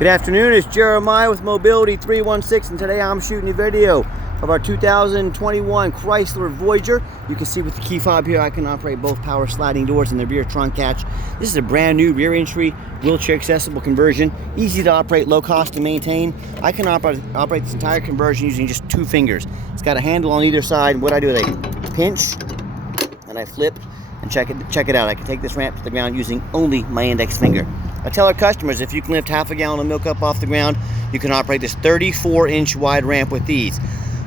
Good afternoon, it's Jeremiah with Mobility 316, and today I'm shooting a video of our 2021 Chrysler Voyager. You can see with the key fob here, I can operate both power sliding doors and the rear trunk hatch. This is a brand new rear entry, wheelchair accessible conversion. Easy to operate, low cost to maintain. I can operate this entire conversion using just 2 fingers. It's got a handle on either side. What I do is I pinch and I flip and check it out. I can take this ramp to the ground using only my index finger. I tell our customers if you can lift half a gallon of milk up off the ground, you can operate this 34-inch wide ramp with ease.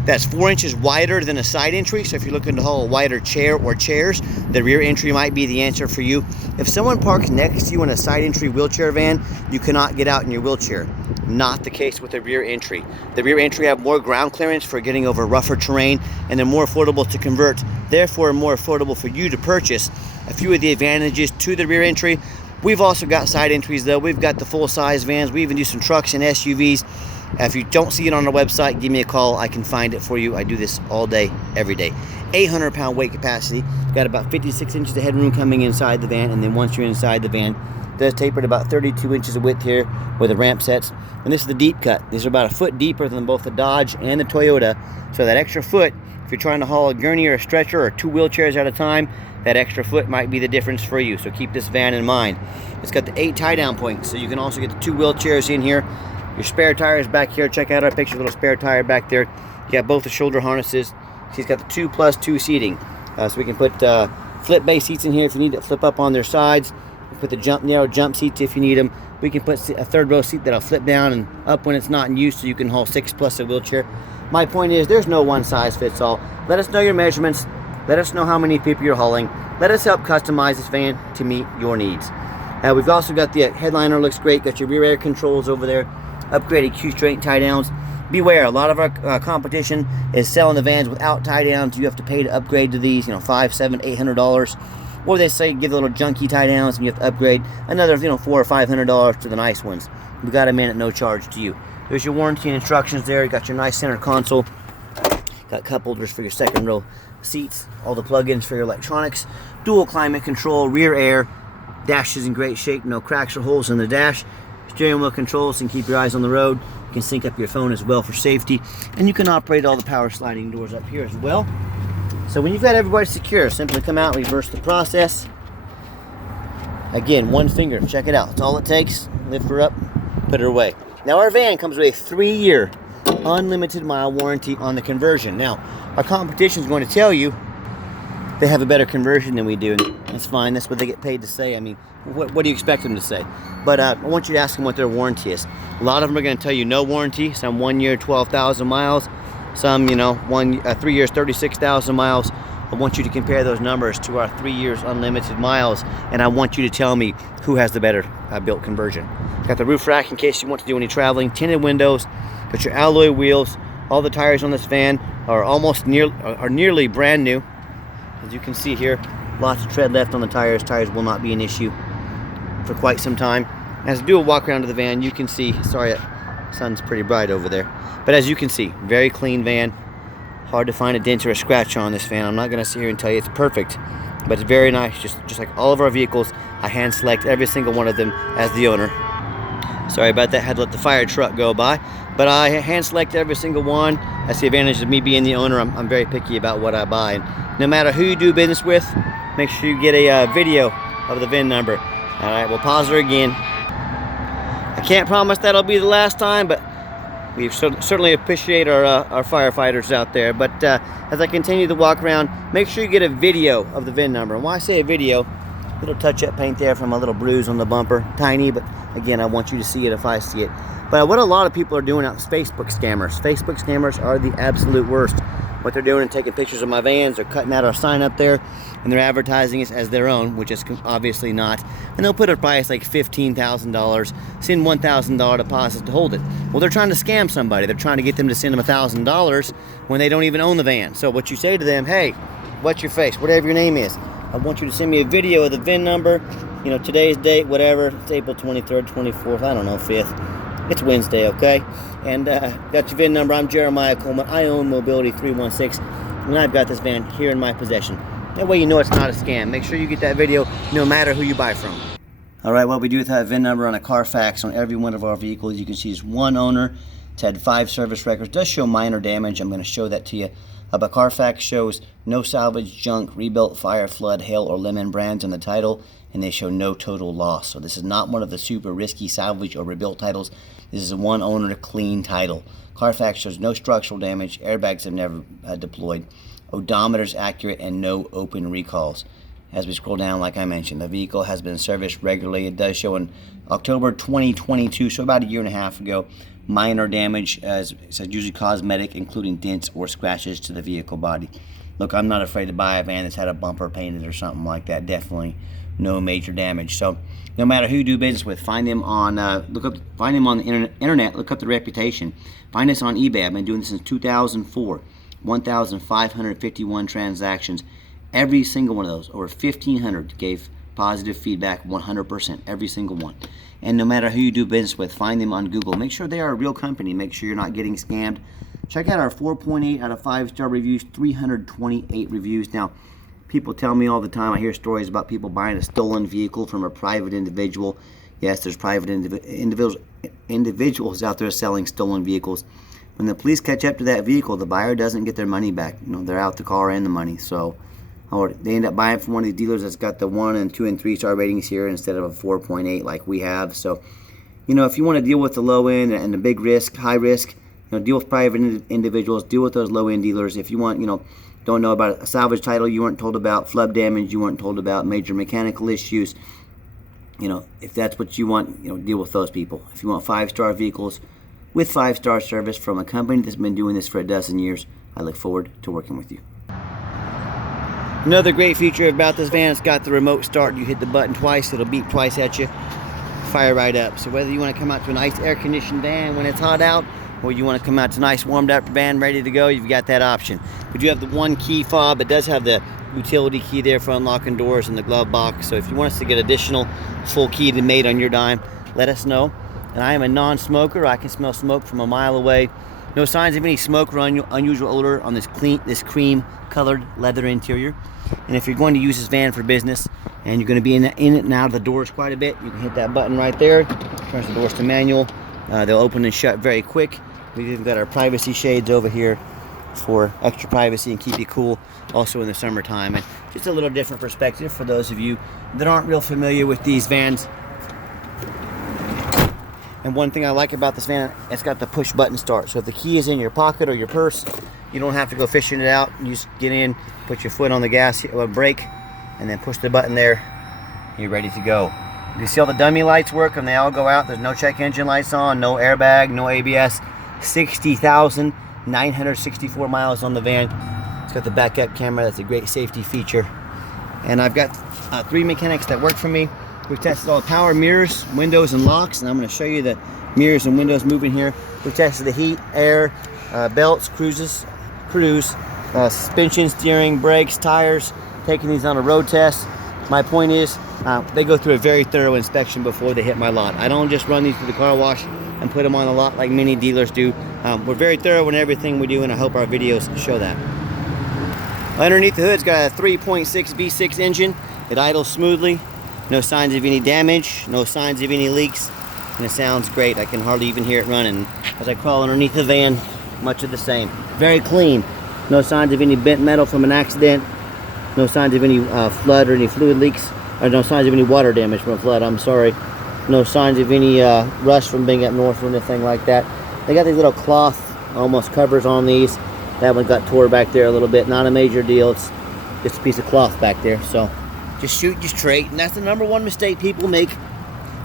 That's 4 inches wider than a side entry, so if you're looking to haul a wider chair or chairs, the rear entry might be the answer for you. If someone parks next to you in a side entry wheelchair van, you cannot get out in your wheelchair. Not the case with the rear entry. The rear entry have more ground clearance for getting over rougher terrain, and they're more affordable to convert, therefore more affordable for you to purchase. A few of the advantages to the rear entry. We've also got side entries though. We've got the full-size vans. We even do some trucks and SUVs. If you don't see it on our website, give me a call. I can find it for you. I do this all day, every day. 800-pound weight capacity. Got about 56 inches of headroom coming inside the van, and then once you're inside the van, it does taper to about 32 inches of width here where the ramp sets. And this is the deep cut. These are about a foot deeper than both the Dodge and the Toyota. So that extra foot, if you're trying to haul a gurney or a stretcher or 2 wheelchairs at a time, that extra foot might be the difference for you. So keep this van in mind. It's got the 8 tie-down points, so you can also get the 2 wheelchairs in here. Your spare tires back here. Check out our picture, little spare tire back there. You got both the shoulder harnesses. She's got the 2+2 seating, so we can put flip base seats in here if you need to flip up on their sides. We put the narrow jump seats if you need them. We can put a 3rd row seat that'll flip down and up when it's not in use, so you can haul 6+ a wheelchair. My point is, there's no one size fits all. Let us know your measurements. Let us know how many people you're hauling. Let us help customize this van to meet your needs. We've also got the headliner, looks great. Got your rear air controls over there. Upgraded Q-straight tie downs. Beware, a lot of our competition is selling the vans without tie downs. You have to pay to upgrade to these, $500, $700, $800. Or they say give the little junky tie downs and you have to upgrade another, $400 or $500 to the nice ones. We got them in at no charge to you. There's your warranty and instructions there. You got your nice center console. Got cup holders for your 2nd row seats. All the plug-ins for your electronics. Dual climate control, rear air. Dash is in great shape. No cracks or holes in the dash. Steering wheel controls and keep your eyes on the road. You can sync up your phone as well for safety. And you can operate all the power sliding doors up here as well. So when you've got everybody secure, simply come out, reverse the process. Again, 1 finger, check it out. That's all it takes. Lift her up, put her away. Now our van comes with a 3-year unlimited mile warranty on the conversion. Now, our competition is going to tell you they have a better conversion than we do. That's fine. That's what they get paid to say. I mean, what do you expect them to say? But I want you to ask them what their warranty is. A lot of them are going to tell you no warranty. Some 1 year, 12,000 miles. Some, 3 years, 36,000 miles. I want you to compare those numbers to our 3 years unlimited miles, and I want you to tell me who has the better built conversion. Got the roof rack in case you want to do any traveling. Tinted windows. Got your alloy wheels. All the tires on this van are nearly brand new. As you can see here, lots of tread left on the tires. Tires will not be an issue for quite some time. As I do a walk around to the van, you can see, sorry, that sun's pretty bright over there. But as you can see, very clean van. Hard to find a dent or a scratch on this van. I'm not going to sit here and tell you it's perfect, but it's very nice. Just like all of our vehicles, I hand select every single one of them as the owner. Sorry about that, had to let the fire truck go by. But I hand select every single one. That's the advantage of me being the owner. I'm very picky about what I buy. And no matter who you do business with, make sure you get a video of the VIN number. All right, we'll pause her again. I can't promise that'll be the last time, but we certainly appreciate our firefighters out there. But as I continue to walk around, make sure you get a video of the VIN number. And when I say a video, little touch-up paint there from a little bruise on the bumper. Tiny, but again, I want you to see it if I see it. But what a lot of people are doing out is Facebook scammers. Facebook scammers are the absolute worst. What they're doing is taking pictures of my vans, or cutting out our sign up there, and they're advertising it as their own, which is obviously not. And they'll put a price like $15,000, send $1,000 deposit to hold it. Well, they're trying to scam somebody. They're trying to get them to send them $1,000 when they don't even own the van. So what you say to them, hey, what's your face, whatever your name is, I want you to send me a video of the VIN number, today's date, whatever, it's April 23rd, 24th, I don't know, 5th. It's Wednesday, okay? And got your VIN number. I'm Jeremiah Coleman. I own Mobility 316, and I've got this van here in my possession. That way you know it's not a scam. Make sure you get that video no matter who you buy from. All right, what we do with that VIN number on a Carfax on every one of our vehicles, you can see is one owner. It's had 5 service records. It does show minor damage. I'm going to show that to you. But Carfax shows no salvage, junk, rebuilt, fire, flood, hail, or lemon brands on the title, and they show no total loss. So this is not one of the super risky salvage or rebuilt titles. This is a one owner clean title. Carfax shows no structural damage. Airbags have never deployed. Odometer's accurate and no open recalls. As we scroll down, like I mentioned, the vehicle has been serviced regularly. It does show in October 2022, so about a year and a half ago, minor damage, as it's usually cosmetic, including dents or scratches to the vehicle body. Look, I'm not afraid to buy a van that's had a bumper painted or something like that. Definitely no major damage. So no matter who you do business with, find them on find them on the internet. Look up the reputation. Find us on eBay. I've been doing this since 2004. 1,551 transactions. Every single one of those, over 1,500, gave positive feedback, 100%, every single one. And no matter who you do business with, find them on Google. Make sure they are a real company. Make sure you're not getting scammed. Check out our 4.8 out of 5-star reviews, 328 reviews. Now, people tell me all the time, I hear stories about people buying a stolen vehicle from a private individual. Yes, there's private individuals out there selling stolen vehicles. When the police catch up to that vehicle, the buyer doesn't get their money back. You know, they're out the car and the money. So, or they end up buying from one of these dealers that's got the 1 and 2 and 3 star ratings here instead of a 4.8 like we have. So, you know, if you want to deal with the low end and the big risk, high risk, you know, deal with private individuals, deal with those low end dealers. If you want, you know, don't know about a salvage title, you weren't told about flood damage, you weren't told about major mechanical issues, you know, if that's what you want, you know, deal with those people. If you want 5-star vehicles with 5-star service from a company that's been doing this for a dozen years, I look forward to working with you. Another great feature about this van, it's got the remote start. You hit the button twice, it'll beep twice at you, fire right up. So whether you want to come out to a nice air-conditioned van when it's hot out, or you want to come out to a nice warmed-up van ready to go, you've got that option. We do have the 1 key fob. It does have the utility key there for unlocking doors in the glove box. So if you want us to get additional full key made on your dime, let us know. And I am a non-smoker. I can smell smoke from a mile away. No signs of any smoke or unusual odor on this cream-colored leather interior. And if you're going to use this van for business and you're going to be in and out of the doors quite a bit, you can hit that button right there. Turns the doors to manual. They'll open and shut very quick. We've even got our privacy shades over here for extra privacy and keep you cool also in the summertime. And just a little different perspective for those of you that aren't real familiar with these vans. And one thing I like about this van, it's got the push button start. So if the key is in your pocket or your purse, you don't have to go fishing it out. You just get in, put your foot on the gas or brake, and then push the button there. You're ready to go. You can see all the dummy lights work and they all go out. There's no check engine lights on, no airbag, no ABS. 60,964 miles on the van. It's got the backup camera. That's a great safety feature. And I've got 3 mechanics that work for me. We've tested all the power mirrors, windows, and locks, and I'm going to show you the mirrors and windows moving here. We tested the heat, air, belts, cruise, suspension, steering, brakes, tires, taking these on a road test. My point is, they go through a very thorough inspection before they hit my lot. I don't just run these through the car wash and put them on the lot like many dealers do. We're very thorough in everything we do, and I hope our videos show that. Underneath the hood, it's got a 3.6 V6 engine. It idles smoothly. No signs of any damage, no signs of any leaks, and it sounds great. I can hardly even hear it running. As I crawl underneath the van, much of the same. Very clean. No signs of any bent metal from an accident. No signs of any flood or any fluid leaks. Or no signs of any water damage from a flood, I'm sorry. No signs of any rust from being up north or anything like that. They got these little cloth almost covers on these. That one got tore back there a little bit. Not a major deal. It's just a piece of cloth back there. So just shoot you straight. And that's the #1 mistake people make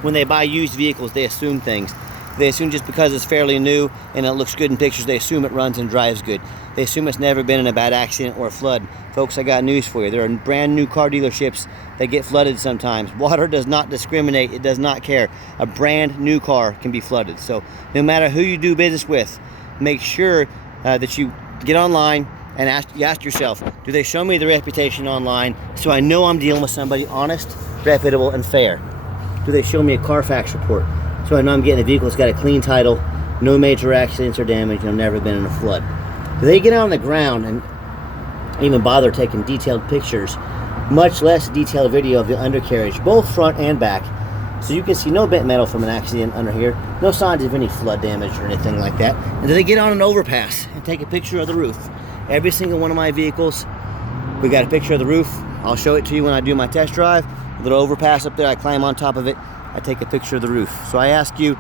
when they buy used vehicles. They assume things. They assume just because it's fairly new and it looks good in pictures, they assume it runs and drives good. They assume it's never been in a bad accident or a flood. Folks, I got news for you. There are brand new car dealerships that get flooded sometimes. Water does not discriminate. It does not care. A brand new car can be flooded. So no matter who you do business with, make sure that you get online and ask yourself, do they show me the reputation online so I know I'm dealing with somebody honest, reputable, and fair? Do they show me a Carfax report so I know I'm getting a vehicle that's got a clean title, no major accidents or damage, and I've never been in a flood? Do they get on the ground and even bother taking detailed pictures, much less detailed video of the undercarriage, both front and back, So you can see no bent metal from an accident under here, no signs of any flood damage or anything like that. And then they get on an overpass and take a picture of the roof. Every single one of my vehicles, we got a picture of the roof. I'll show it to you when I do my test drive. A little overpass up there, I climb on top of it, I take a picture of the roof. So I ask you,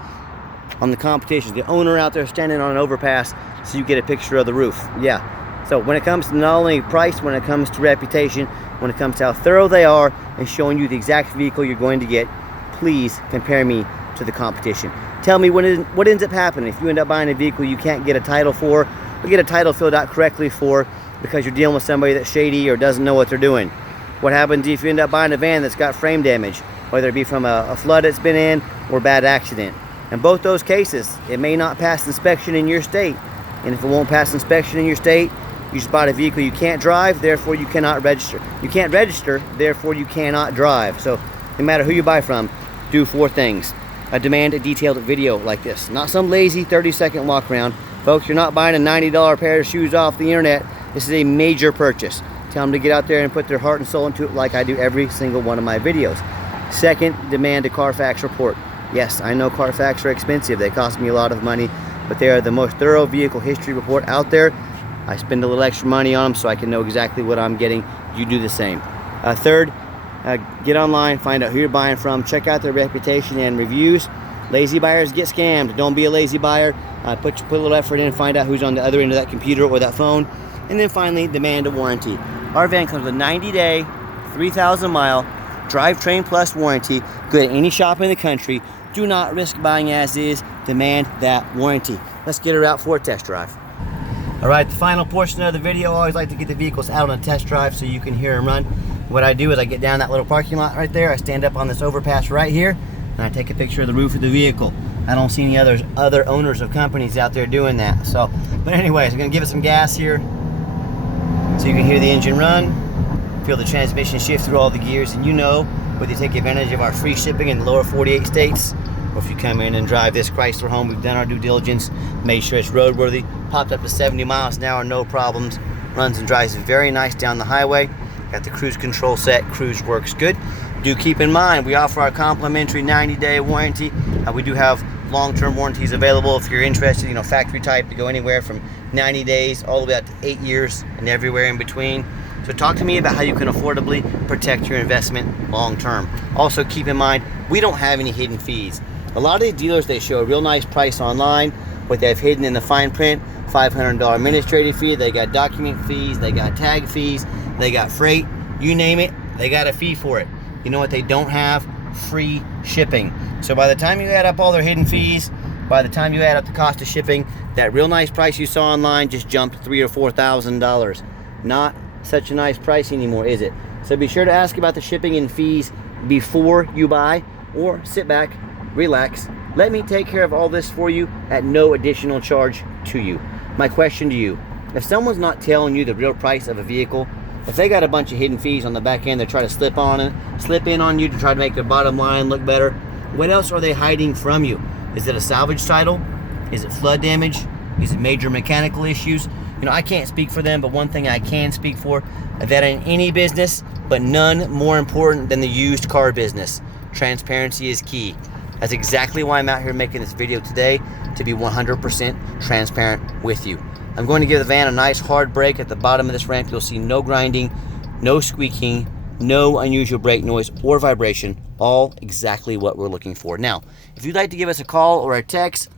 on the competition, the owner out there standing on an overpass, so you get a picture of the roof. Yeah. So when it comes to not only price, when it comes to reputation, when it comes to how thorough they are and showing you the exact vehicle you're going to get, please compare me to the competition. Tell me what ends up happening if you end up buying a vehicle you can't get a title for, or get a title filled out correctly for, because you're dealing with somebody that's shady or doesn't know what they're doing. What happens if you end up buying a van that's got frame damage, whether it be from a flood it's been in or bad accident? In both those cases, it may not pass inspection in your state. And if it won't pass inspection in your state, you just bought a vehicle you can't drive, therefore you cannot register. You can't register, therefore you cannot drive. So no matter who you buy from, do 4 things. Demand a detailed video like this. Not some lazy 30-second walk around. Folks, you're not buying a $90 pair of shoes off the internet. This is a major purchase. Tell them to get out there and put their heart and soul into it like I do every single one of my videos. Second, demand a Carfax report. Yes, I know Carfax are expensive. They cost me a lot of money, but they are the most thorough vehicle history report out there. I spend a little extra money on them so I can know exactly what I'm getting. You do the same. Third, get online, find out who you're buying from, check out their reputation and reviews. Lazy buyers get scammed. Don't be a lazy buyer. Put a little effort in, find out who's on the other end of that computer or that phone. And then finally, demand a warranty. Our van comes with a 90-day, 3,000-mile drivetrain plus warranty. Good at any shop in the country. Do not risk buying as is. Demand that warranty. Let's get her out for a test drive. All right, the final portion of the video, I always like to get the vehicles out on a test drive so you can hear them run. What I do is I get down that little parking lot right there. I stand up on this overpass right here, and I take a picture of the roof of the vehicle. I don't see any other owners of companies out there doing that. So, but anyways, I'm gonna give it some gas here so you can hear the engine run, feel the transmission shift through all the gears, and you know, whether you take advantage of our free shipping in the lower 48 states, or if you come in and drive this Chrysler home, we've done our due diligence, made sure it's roadworthy, popped up to 70 miles an hour, no problems, runs and drives very nice down the highway. Got the cruise control set, cruise works good. Do keep in mind, we offer our complimentary 90-day warranty. We do have long-term warranties available if you're interested, factory type, to go anywhere from 90 days all the way up to 8 years and everywhere in between. So talk to me about how you can affordably protect your investment long-term. Also keep in mind, we don't have any hidden fees. A lot of these dealers, they show a real nice price online, but they've hidden in the fine print, $500 administrative fee, they got document fees, they got tag fees, they got freight, you name it, they got a fee for it. You know what they don't have? Free shipping. So by the time you add up all their hidden fees, by the time you add up the cost of shipping, that real nice price you saw online just jumped $3,000 or $4,000. Not such a nice price anymore, is it? So be sure to ask about the shipping and fees before you buy, or sit back, relax, let me take care of all this for you at no additional charge to you. My question to you, if someone's not telling you the real price of a vehicle, if they got a bunch of hidden fees on the back end, they try to slip in on you to try to make their bottom line look better, what else are they hiding from you? Is it a salvage title? Is it flood damage? Is it major mechanical issues? I can't speak for them, but one thing I can speak for, that in any business, but none more important than the used car business, transparency is key. That's exactly why I'm out here making this video today, to be 100% transparent with you. I'm going to give the van a nice hard brake at the bottom of this ramp. You'll see no grinding, no squeaking, no unusual brake noise or vibration, all exactly what we're looking for. Now, if you'd like to give us a call or a text,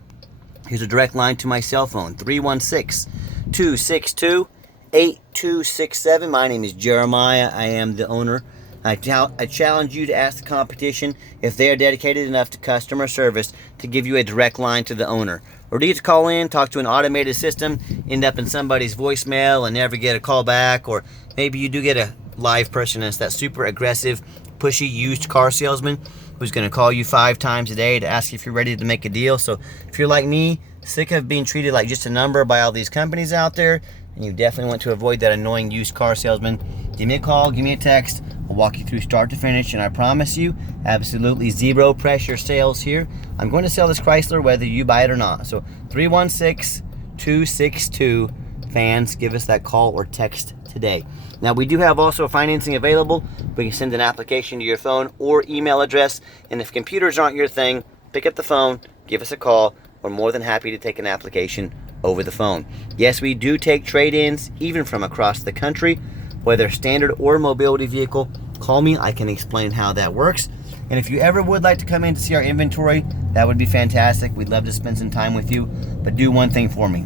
here's a direct line to my cell phone, 316-262-8267. My name is Jeremiah. I am the owner. I challenge you to ask the competition if they are dedicated enough to customer service to give you a direct line to the owner. Or do you get to call in, talk to an automated system, end up in somebody's voicemail and never get a call back? Or maybe you do get a live person and it's that super aggressive, pushy used car salesman who's going to call you 5 times a day to ask if you're ready to make a deal. So if you're like me, sick of being treated like just a number by all these companies out there, and you definitely want to avoid that annoying used car salesman, give me a call, give me a text. I'll walk you through start to finish, and I promise you, absolutely zero pressure sales here. I'm going to sell this Chrysler whether you buy it or not. So 316-262 fans, give us that call or text today. Now, we do have also financing available. We can send an application to your phone or email address, and if computers aren't your thing, pick up the phone, give us a call. We're more than happy to take an application over the phone. Yes, we do take trade-ins even from across the country, whether standard or mobility vehicle. Call me, I can explain how that works. And if you ever would like to come in to see our inventory, that would be fantastic. We'd love to spend some time with you, but do one thing for me.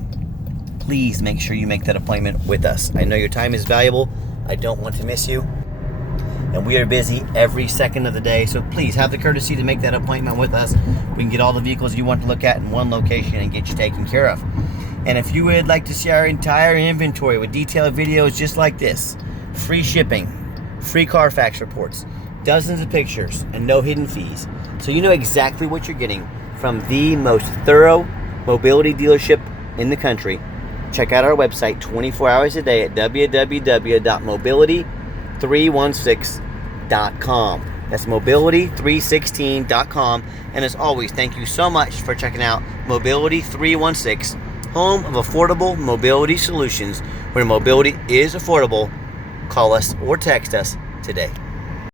Please make sure you make that appointment with us. I know your time is valuable. I don't want to miss you. And we are busy every second of the day, so please have the courtesy to make that appointment with us. We can get all the vehicles you want to look at in one location and get you taken care of. And if you would like to see our entire inventory with detailed videos just like this, free shipping, free Carfax reports, dozens of pictures, and no hidden fees, so you know exactly what you're getting from the most thorough mobility dealership in the country, check out our website 24 hours a day at www.mobility316.com. That's mobility316.com. And as always, thank you so much for checking out Mobility 316, home of affordable mobility solutions, where mobility is affordable. Call us or text us today.